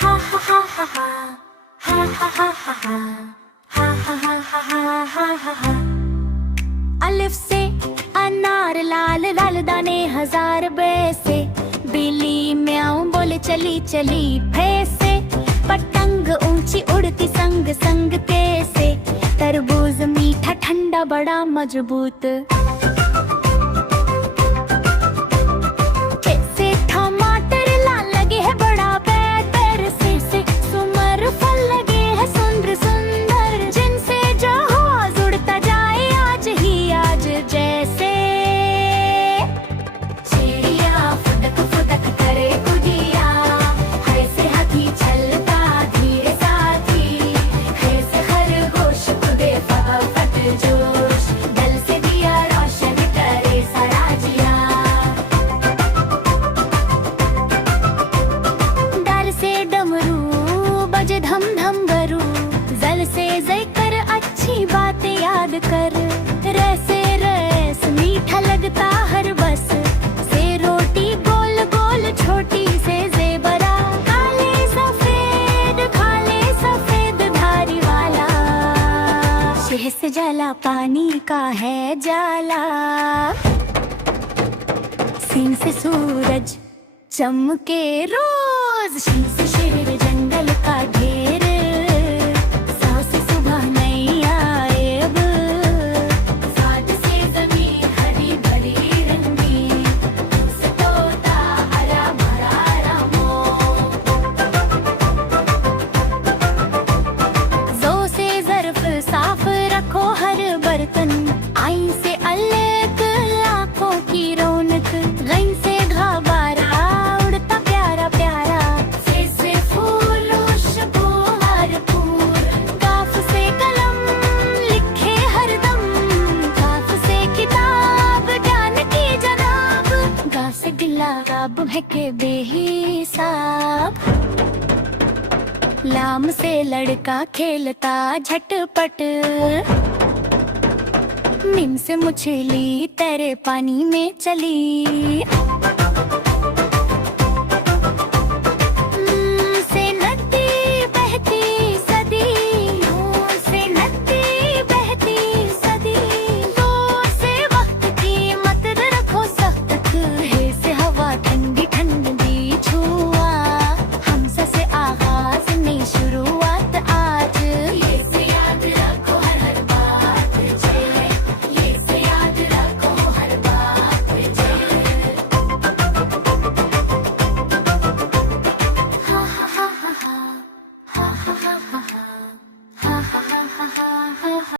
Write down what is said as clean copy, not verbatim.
हा हा हा हा हा हा हा हा हा हा हा हा हा हा हा हा। अलिफ से अनार लाल लाल दाने हजार बैसे, बिल्ली म्याऊं बोले चली चली फैसे, पतंग ऊंची उड़ती संग संग कैसे, तरबूज मीठा ठंडा बड़ा मजबूत, कैसे टमाटर लाल लगे है बड़ा बेहतर, से सुमर फल लगे है सुंदर सुंदर, जिनसे जहाज उड़ता जाए आज ही आज जैसे, चिड़िया फुदक फुदक करे गुड़िया, ऐसे हाथी चलता धीरे साथी, ऐसे खरगोश कूदे फटाफट जोश, दल से दिया रोशन करे सारा जिया, डर से डमरू बजे धम धम भरू, जल से जय कर अच्छी बातें याद कर, रैसे रैस मीठा लगता हर बस, से रोटी गोल गोल छोटी से जेबरा, काले सफेद धारी वाला, शह से जला पानी का है जाला, सिंह से सूरज चमके रोज, सिंह से शेर जंगल का ढेर, साव से सुबह नहीं आए अब, साथ से जमीन हरी भरी रंगीन, से तोता हरा भरा रामो, जो से ज़र्फ साफ रखो हर बर्तन, आइन से अलग आँखों की रौनक, गन से घाबारा उड़ता प्यारा प्यारा, से फूल खुशबू भरपूर, काफ से कलम लिखे हरदम, काफ से किताब ज्ञान की जनाब, गा से गुलाब महके बेहिसाब, लाम से लड़का खेलता झटपट, मीम से मछली तैरे पानी में चली, से नदी बहती सदी, से नदी बहती सदी, तो से वक्त की मत रखो सख्त, है से हवा ठंडी ठंडी छुआ, हमसा से आगाज नहीं शुरुआत आज, ये से याद रखो हर बात जे, ये से याद रखो हर बात जे, हा हा हा हा हा हा हा हा हा हा हा हा हा हा।